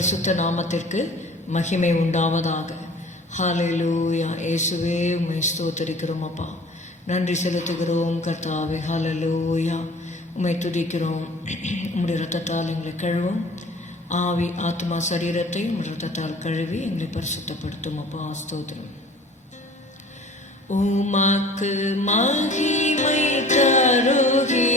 பரிசுத்த நாமத்திற்கு மகிமை உண்டாவதாக ஹாலலூயா இயேசுவே உமை ஸ்தோத்தரிக்கிறோம் அப்பா நன்றி செலுத்துகிறோம் கர்த்தாவே ஹாலலூயா உமை துதிக்கிறோம் உம்முடைய ரத்தத்தால் எங்களை கழுவும் ஆவி ஆத்மா சரீரத்தை உம்முடைய ரத்தத்தால் கழுவி எங்களை பரிசுத்தப்படுத்தும் அப்பா ஸ்தோத்திரம் உமக்கு மகிமை தருகி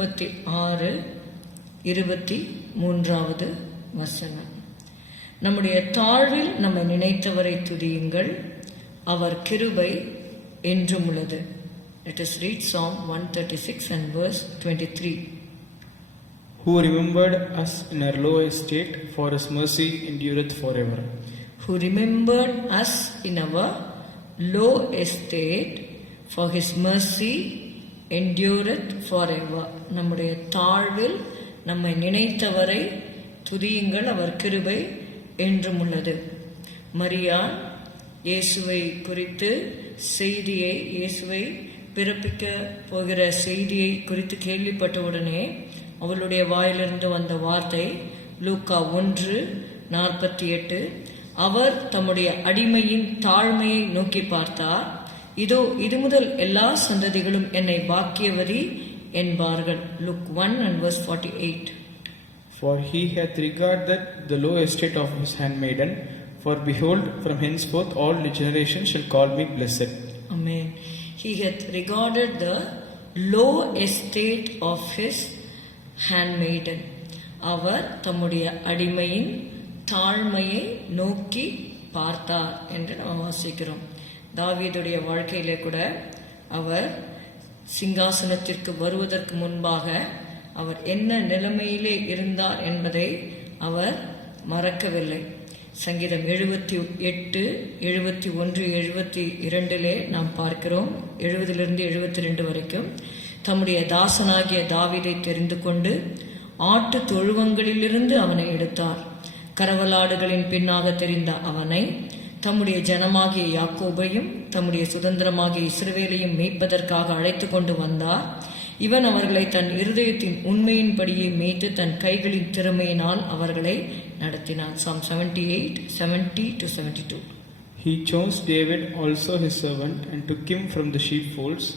முப்பத்தி ஆறு இருபத்தி மூன்றாவது வசனம் நம்முடைய தாழ்வில் நம்ம நினைத்தவரை துதியுங்கள் அவர் கிருபை என்றும் உள்ளது Let us read Psalm 136 and verse 23. Who remembered us in our low estate, for his mercy endureth forever. Who remembered us in our low estate, for his mercy endureth for ever நம்முடைய தாழ்வில் நம்மை நினைத்தவரை துதியுங்கள் அவர் கிருபை என்றும் உள்ளது மரியா இயேசுவை குறித்து செய்தியை இயேசுவை பிறப்பிக்க போகிற செய்தியை குறித்து கேள்விப்பட்ட உடனே அவளுடைய வாயிலிருந்து வந்த வார்த்தை லூக்கா ஒன்று நாற்பத்தி எட்டு அவர் தம்முடைய அடிமையின் தாழ்மையை நோக்கி பார்த்தார் இதோ இது முதல் எல்லா சந்ததிகளும் என்னை பாக்கியவரி என்பார்கள் Luke one and verse forty eight For he hath regarded the low estate of his handmaiden, for behold, from henceforth all generations shall call me blessed. Amen. He hath regarded the low estate of his handmaiden. அவர் தம்முடைய அடிமையின் தாழ்மையை நோக்கி பார்த்தார் என்று நாம் வாசிக்கிறோம் தாவீதுடைய வாழ்க்கையிலே கூட அவர் சிங்காசனத்திற்கு வருவதற்கு முன்பாக அவர் என்ன நிலைமையிலே இருந்தார் என்பதை அவர் மறக்கவில்லை சங்கீதம் எழுபத்தி எட்டு எழுபத்தி ஒன்று எழுபத்தி இரண்டிலே நாம் பார்க்கிறோம் எழுபதிலிருந்து எழுபத்தி ரெண்டு வரைக்கும் தம்முடைய தாசனாகிய தாவிதை தெரிந்து கொண்டு ஆட்டு தொழுவங்களிலிருந்து அவனை எடுத்தார் கரவலாடுகளின் பின்னாக தெரிந்த அவனை தம்முடைய ஜனமாகிய யாக்கோபையும் தம்முடைய சுதந்திரமாகிய இஸ்ரவேலையும் மீட்பதற்காக அழைத்து கொண்டு வந்தார் இவன் அவர்களை தன் இருதயத்தின் உண்மையின்படியே மீட்டு தன் கைகளின் திறமையினால் அவர்களை நடத்தினான் Psalm seventy eight seventy two seventy two he chose David also his servant and took him from the sheep folds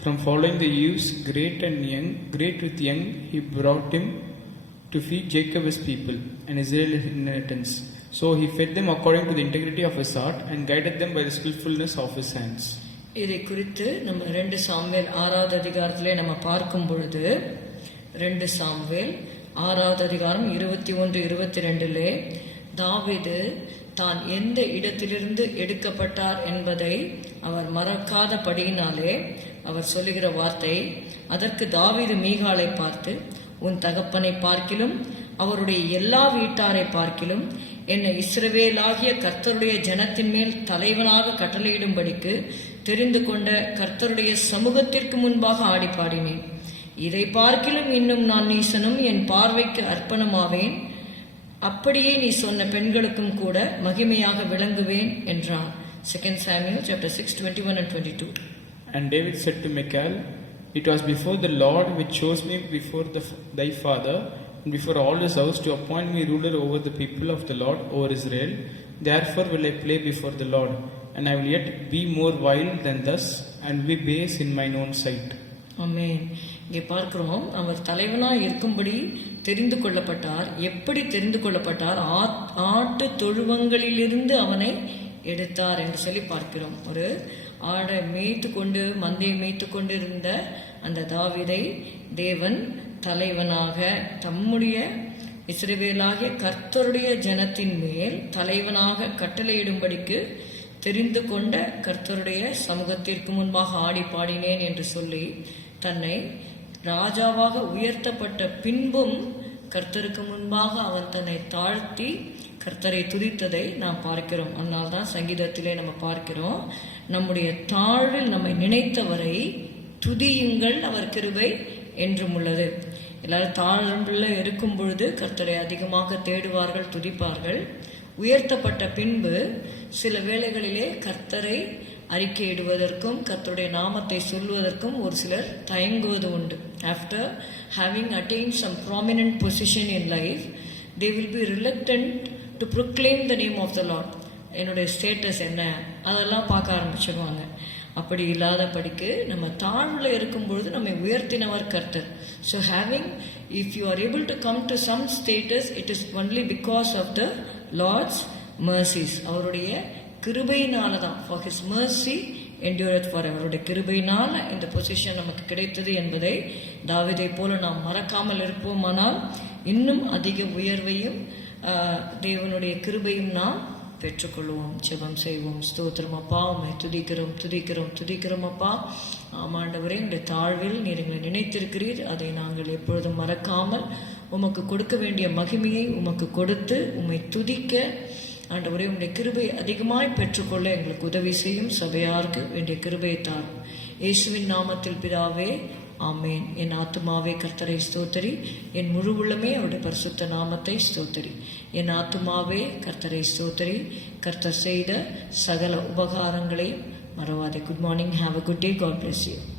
from following the ewes great and young great with young he brought him to feed Jacob his people and Israel inheritance So he fed them according to the integrity of his heart and guided them by the skillfulness of his hands. இதை குறித்து நம்ம ரெண்டு சாம்வேல் ஆறாவது அதிகாரத்திலே நம்ம பார்க்கும் பொழுது ரெண்டு சாம்வேல் ஆறாவது அதிகாரம் இருபத்தி ஒன்று இருபத்தி ரெண்டிலே தாவிது தான் எந்த இடத்திலிருந்து எடுக்கப்பட்டார் என்பதை அவர் மறக்காத படியினாலே அவர் சொல்லுகிற வார்த்தை அதற்கு தாவிது மீகாலை பார்த்து உன் தகப்பனை பார்க்கிலும் அவருடைய எல்லா வீட்டாரை பார்க்கிலும் என்னை இஸ்ரவேலாகிய கர்த்தருடைய ஜனத்தின் மேல் தலைவனாக கட்டளையிடும்படிக்கு தெரிந்து கொண்ட கர்த்தருடைய சமூகத்திற்கு முன்பாக ஆடி பாடினேன் இதை பார்க்கிலும் இன்னும் நான் நீசனும் என் பார்வைக்கு அர்ப்பணமாவேன் அப்படியே நீ சொன்ன பெண்களுக்கும் கூட மகிமையாக விளங்குவேன் என்றான் second Samuel chapter six twenty one and twenty two and David said to Michal it was before the Lord which chose me before the thy father before all his house to appoint me ruler over the people of the Lord, over Israel. Therefore will I play before the Lord, and I will yet be more wild than thus, and be base in mine own sight. Amen இங்கே பார்க்கிறோம் அவர் தலைவனாக இருக்கும்படி தெரிந்து கொள்ளப்பட்டார் எப்படி தெரிந்து கொள்ளப்பட்டார் ஆட்டு தொழுவங்களிலிருந்து அவனை எடுத்தார் என்று சொல்லி பார்க்கிறோம் ஒரு ஆடை மேய்த்து கொண்டு மந்தையை மேய்த்து கொண்டு இருந்த அந்த தாவிதை தேவன் தலைவனாக தம்முடைய இசைவேலாகிய கர்த்தருடைய ஜனத்தின் மேல் தலைவனாக கட்டளையிடும்படிக்கு தெரிந்து கொண்ட கர்த்தருடைய சமூகத்திற்கு முன்பாக ஆடி பாடினேன் என்று சொல்லி தன்னை ராஜாவாக உயர்த்தப்பட்ட பின்பும் கர்த்தருக்கு முன்பாக அவன் தன்னை தாழ்த்தி கர்த்தரை துதித்ததை நாம் பார்க்கிறோம் அதனால் தான் சங்கீதத்திலே நம்ம பார்க்கிறோம் நம்முடைய தாழ்வில் நம்மை நினைத்தவரை துதியுங்கள் அவர் கிருபை என்றும் உள்ளது எல்லாரும் தாழ்நில இருக்கும் பொழுது கர்த்தரை அதிகமாக தேடுவார்கள் துதிப்பார்கள் உயர்த்தப்பட்ட பின்பு சில வேளைகளிலே கர்த்தரை அறிக்கையிடுவதற்கும் கர்த்தருடைய நாமத்தை சொல்வதற்கும் ஒரு சிலர் தயங்குவது உண்டு after having attained some prominent position in life they will be reluctant to proclaim the name of the Lord என்னுடைய ஸ்டேட்டஸ் என்ன அதெல்லாம் பார்க்க ஆரம்பிச்சிடுவாங்க அப்படி இல்லாதபடிக்கு நம்ம தாழ்வில் இருக்கும் பொழுது நம்மை உயர்த்தினவர் கர்த்தர் so having if you are able to come to some status it is only because of the Lord's mercies அவருடைய கிருபையினால தான் for his mercy endureth for அவருடைய கிருபையினால் இந்த பொசிஷன் நமக்கு கிடைத்தது என்பதை தாவிதை போல நாம் மறக்காமல் இருப்போமானால் இன்னும் அதிக உயர்வையும் தேவனுடைய கிருபையும் நாம் பெற்றுக்கொள்வோம் ஜெபம் செய்வோம் ஸ்தோத்திரம் அப்பா உண்மை துதிக்கிறோம் துதிக்கிறோம் துதிக்கிறோம் அப்பா ஆமாண்டவரே உடைய தாழ்வில் நீர் எங்களை நினைத்திருக்கிறீர் அதை நாங்கள் எப்பொழுதும் மறக்காமல் உமக்கு கொடுக்க வேண்டிய மகிமையை உமக்கு கொடுத்து உம்மை துதிக்க ஆண்டவரே உடைய கிருபை அதிகமாய் பெற்றுக்கொள்ள எங்களுக்கு உதவி செய்யும் சபையாருக்கு வேண்டிய கிருபையை தாரும் இயேசுவின் நாமத்தில் பிதாவே ஆமேன் என் ஆத்துமாவே கர்த்தரை ஸ்தோத்தரி என் முழு உள்ளமே அவருடைய பரிசுத்த நாமத்தை ஸ்தோத்தரி என் ஆத்துமாவே கர்த்தரை ஸ்தோத்தரி கர்த்தர் செய்த சகல உபகாரங்களையும் மறவாதே good morning have a good day God bless you